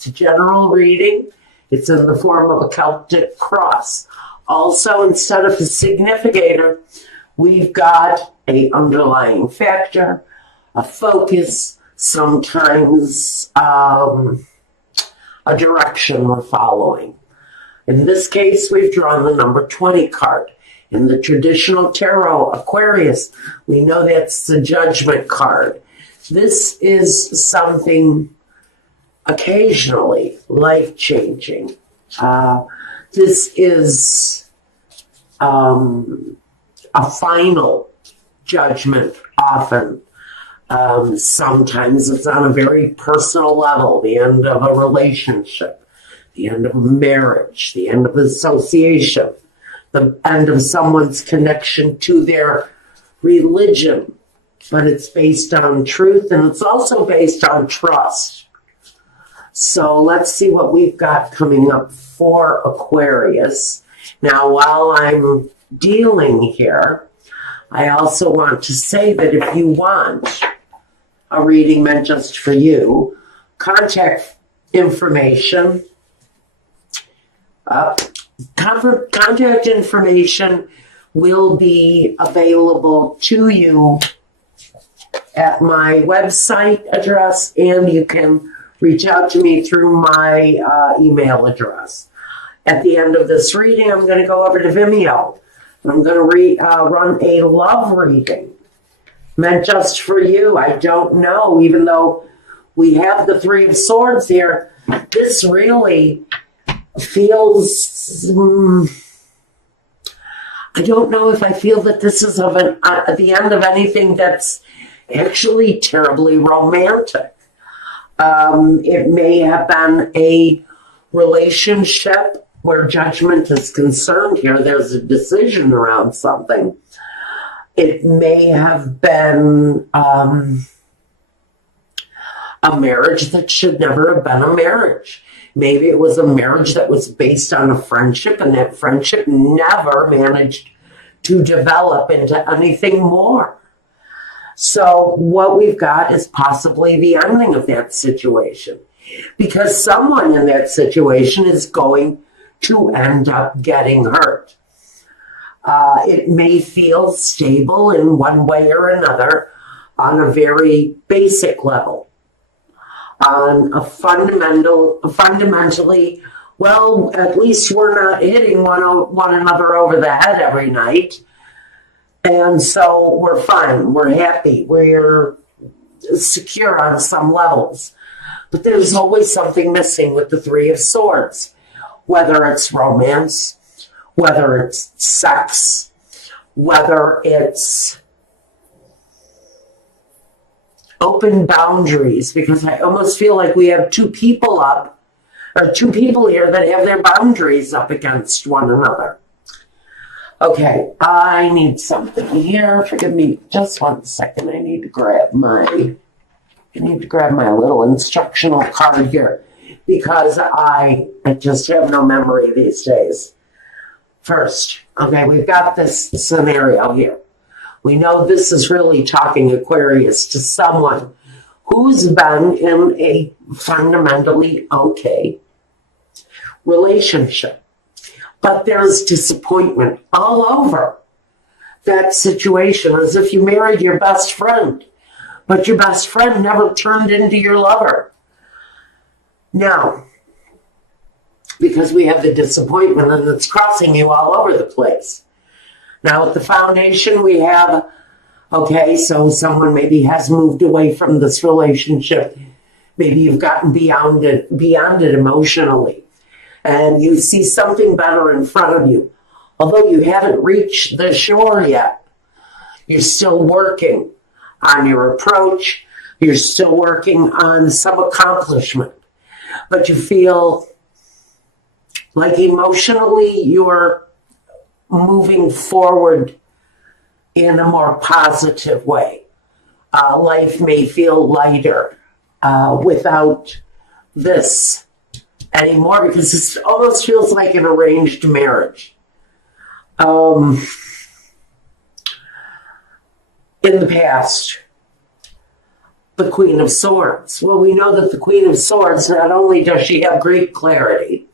It's a general reading. It's in the form of a Celtic cross. Also, instead of a significator, we've got an underlying factor, a focus, sometimes a direction we're following. In this case, we've drawn the number 20 card. In the traditional tarot, Aquarius, we know that's the judgment card. This is something occasionally life-changing. This is a final judgment often. Sometimes it's on a very personal level, the end of a relationship, the end of a marriage, the end of an association, the end of someone's connection to their religion. But it's based on truth, and it's also based on trust. So let's see what we've got coming up for Aquarius. Now, while I'm dealing here, I also want to say that if you want a reading meant just for you, contact information. Contact information will be available to you at my website address, and you can reach out to me through my email address. At the end of this reading, I'm going to go over to Vimeo. I'm going to run a love reading meant just for you. I don't know, even though we have the Three of Swords here, this really feels, I don't know if I feel that this is at the end of anything that's actually terribly romantic. It may have been a relationship where judgment is concerned here. There's a decision around something. It may have been a marriage that should never have been a marriage. Maybe it was a marriage that was based on a friendship, and that friendship never managed to develop into anything more. So what we've got is possibly the ending of that situation, because someone in that situation is going to end up getting hurt. It may feel stable in one way or another on a very basic level. On a fundamentally, well, at least we're not hitting one another over the head every night. And so we're fine, we're happy, we're secure on some levels. But there's always something missing with the Three of Swords, whether it's romance, whether it's sex, whether it's open boundaries, because I almost feel like we have two people here that have their boundaries up against one another. Okay, I need something here. Forgive me just 1 second. I need to grab my little instructional card here, because I just have no memory these days. First, okay, we've got this scenario here. We know this is really talking, Aquarius, to someone who's been in a fundamentally okay relationship. But there's disappointment all over that situation, as if you married your best friend, but your best friend never turned into your lover. Now, because we have the disappointment and it's crossing you all over the place. Now, at the foundation, we have, okay, so someone maybe has moved away from this relationship. Maybe you've gotten beyond it emotionally, and you see something better in front of you. Although you haven't reached the shore yet, you're still working on your approach. You're still working on some accomplishment, but you feel like emotionally you're moving forward in a more positive way. Life may feel lighter without this anymore, because it almost feels like an arranged marriage. In the past. the Queen of Swords. Well, we know that the Queen of Swords, not only does she have great clarity,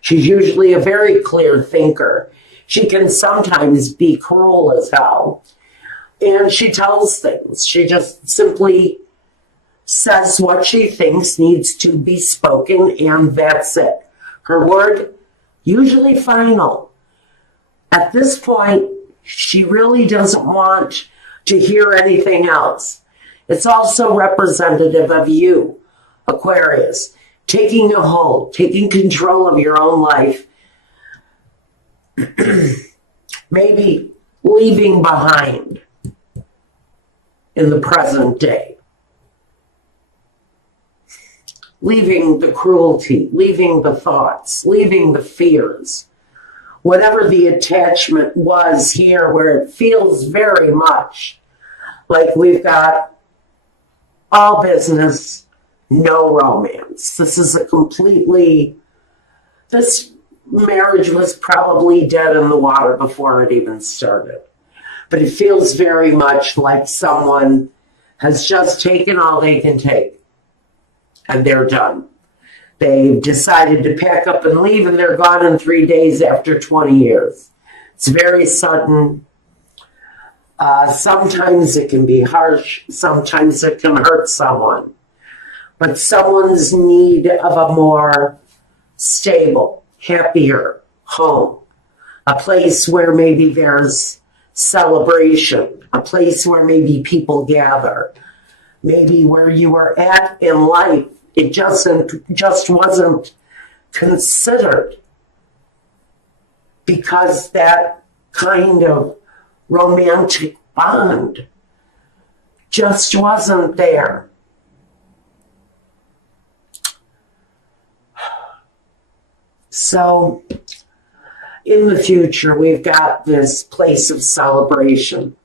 she's usually a very clear thinker. She can sometimes be cruel as hell. And she tells things. She just simply says what she thinks needs to be spoken, and that's it. Her word, usually final. At this point, she really doesn't want to hear anything else. It's also representative of you, Aquarius, taking a hold, taking control of your own life, maybe leaving behind in the present day. Leaving the cruelty, leaving the thoughts, leaving the fears. Whatever the attachment was here, where it feels very much like we've got all business, no romance. This marriage was probably dead in the water before it even started. But it feels very much like someone has just taken all they can take, and they're done. They've decided to pack up and leave, and they're gone in 3 days after 20 years. It's very sudden. Sometimes it can be harsh. Sometimes it can hurt someone. But someone's need of a more stable, happier home, a place where maybe there's celebration, a place where maybe people gather, maybe where you were at in life, it just wasn't considered because that kind of romantic bond just wasn't there. So in the future, we've got this place of celebration.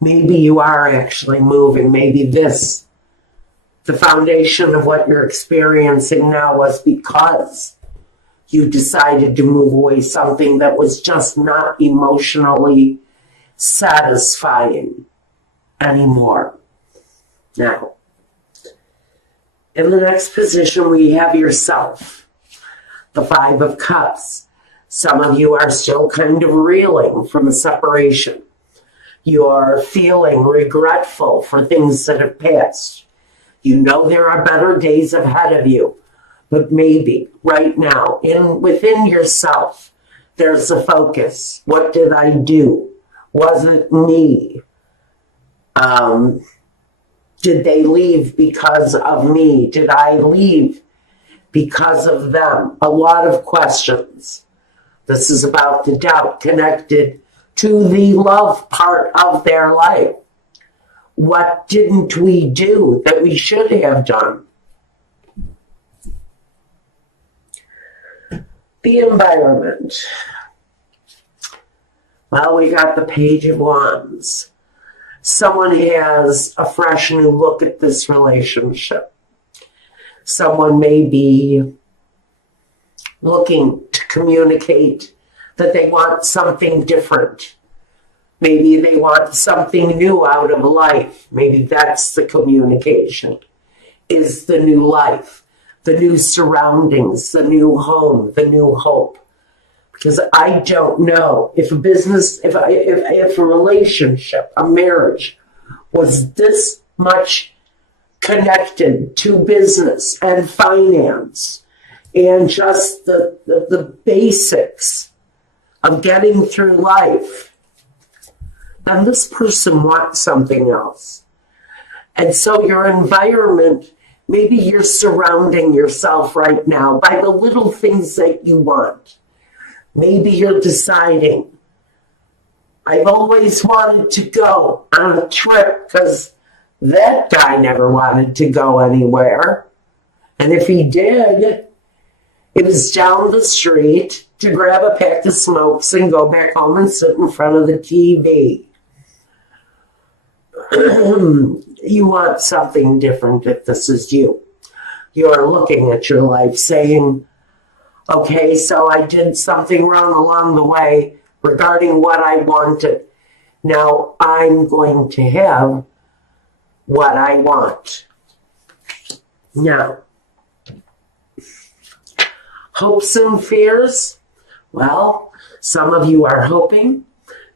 Maybe you are actually moving. Maybe the foundation of what you're experiencing now was because you decided to move away something that was just not emotionally satisfying anymore. Now, in the next position, we have yourself, the Five of Cups. Some of you are still kind of reeling from a separation. You're feeling regretful for things that have passed. You know there are better days ahead of you, but maybe right now, within yourself, there's a focus. What did I do? Was it me? Did they leave because of me? Did I leave because of them? A lot of questions. This is about the doubt connected to the love part of their life. What didn't we do that we should have done? The environment. Well, we got the Page of Wands. Someone has a fresh new look at this relationship. Someone may be looking to communicate that they want something different. Maybe they want something new out of life. Maybe that's the communication, is the new life, the new surroundings, the new home, the new hope. Because I don't know if a business, if a relationship, a marriage was this much connected to business and finance and just the basics of getting through life, then this person wants something else. And so your environment, maybe you're surrounding yourself right now by the little things that you want. Maybe you're deciding, I've always wanted to go on a trip because that guy never wanted to go anywhere. And if he did, it was down the street to grab a pack of smokes and go back home and sit in front of the TV. You want something different if this is you. You're looking at your life saying, okay, so I did something wrong along the way regarding what I wanted. Now I'm going to have what I want. Now, hopes and fears. Well, some of you are hoping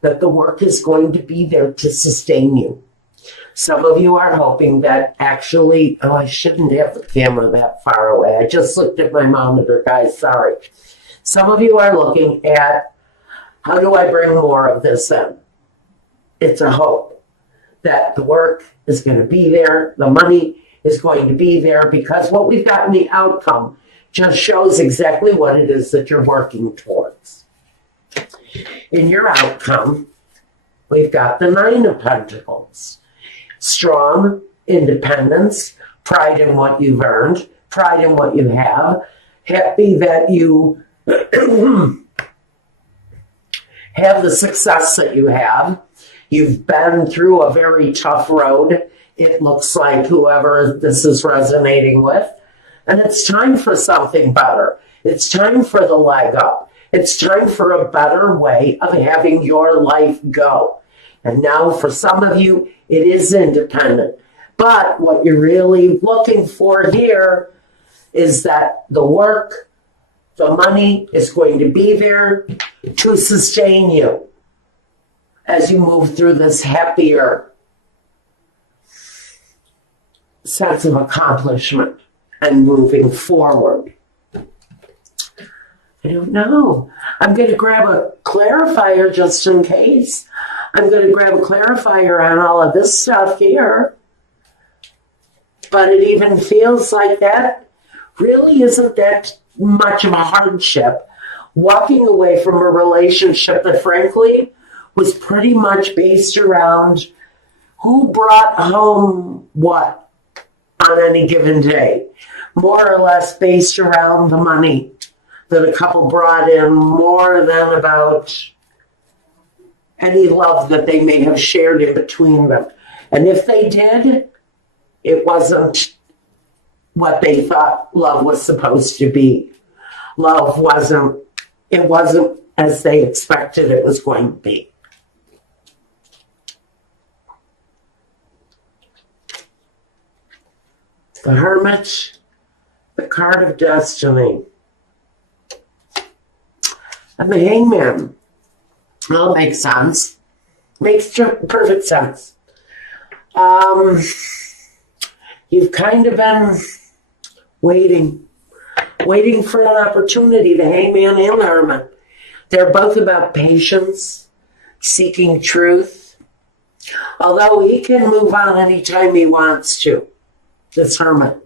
that the work is going to be there to sustain you. Some of you are hoping that actually, oh, I shouldn't have the camera that far away. I just looked at my monitor, guys, sorry. Some of you are looking at, how do I bring more of this in? It's a hope that the work is going to be there, the money is going to be there, because what we've got in the outcome just shows exactly what it is that you're working towards. In your outcome, we've got the Nine of Pentacles. Strong independence, pride in what you've earned, pride in what you have, happy that you have the success that you have. You've been through a very tough road. It looks like whoever this is resonating with. And it's time for something better. It's time for the leg up. It's time for a better way of having your life go. And now for some of you, it is independent. But what you're really looking for here is that the work, the money is going to be there to sustain you as you move through this happier sense of accomplishment and moving forward. I don't know. I'm going to grab a clarifier just in case. I'm going to grab a clarifier on all of this stuff here. But it even feels like that really isn't that much of a hardship. Walking away from a relationship that frankly was pretty much based around who brought home what on any given day. More or less based around the money that a couple brought in, more than about any love that they may have shared in between them. And if they did, it wasn't what they thought love was supposed to be. Love wasn't as they expected it was going to be. The Hermit, the card of destiny, and the Hangman. Well, it makes sense. Makes perfect sense. You've kind of been waiting for an opportunity, the Hangman and the Hermit. They're both about patience, seeking truth. Although he can move on anytime he wants to, this Hermit.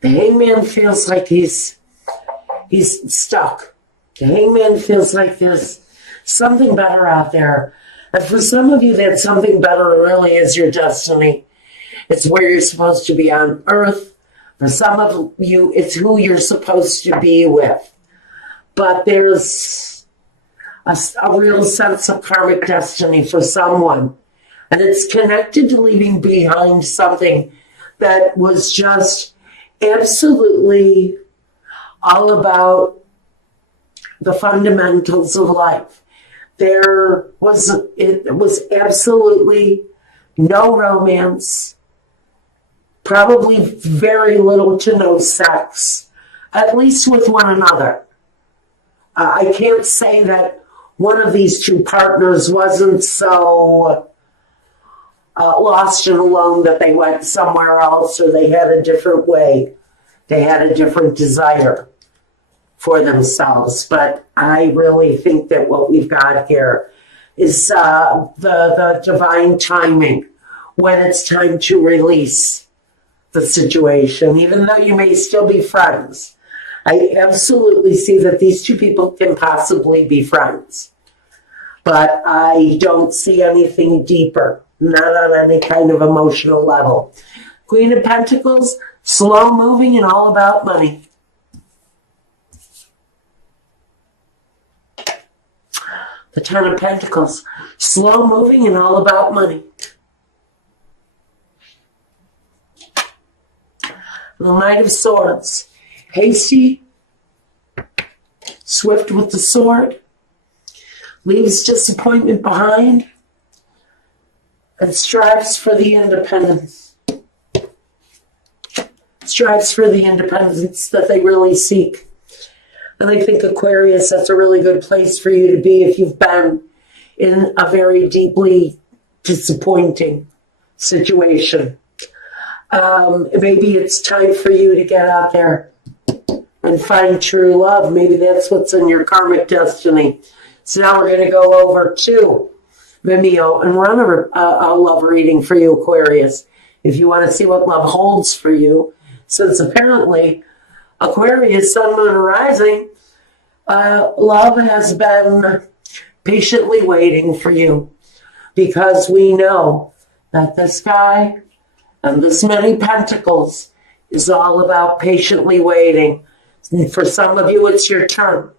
The Hangman feels like he's stuck. The Hangman feels like there's something better out there. And for some of you, that something better really is your destiny. It's where you're supposed to be on earth. For some of you, it's who you're supposed to be with. But there's a real sense of karmic destiny for someone. And it's connected to leaving behind something that was just absolutely all about the fundamentals of life. It was absolutely no romance, probably very little to no sex, at least with one another. I can't say that one of these two partners wasn't so lost and alone that they went somewhere else, or they had a different way. They had a different desire for themselves. But I really think that what we've got here is the divine timing when it's time to release the situation, even though you may still be friends. I absolutely see that these two people can possibly be friends. But I don't see anything deeper, not on any kind of emotional level. Queen of Pentacles, slow moving and all about money. The Ten of Pentacles, slow moving and all about money. The Knight of Swords, hasty, swift with the sword, leaves disappointment behind, and strives for the independence. strives for the independence that they really seek. And I think Aquarius, that's a really good place for you to be if you've been in a very deeply disappointing situation. Maybe it's time for you to get out there and find true love. Maybe that's what's in your karmic destiny. So now we're going to go over to Vimeo and run a love reading for you, Aquarius, if you want to see what love holds for you. Since apparently Aquarius, Sun, Moon, and Rising, love has been patiently waiting for you, because we know that this guy and this many pentacles is all about patiently waiting. And for some of you, it's your turn.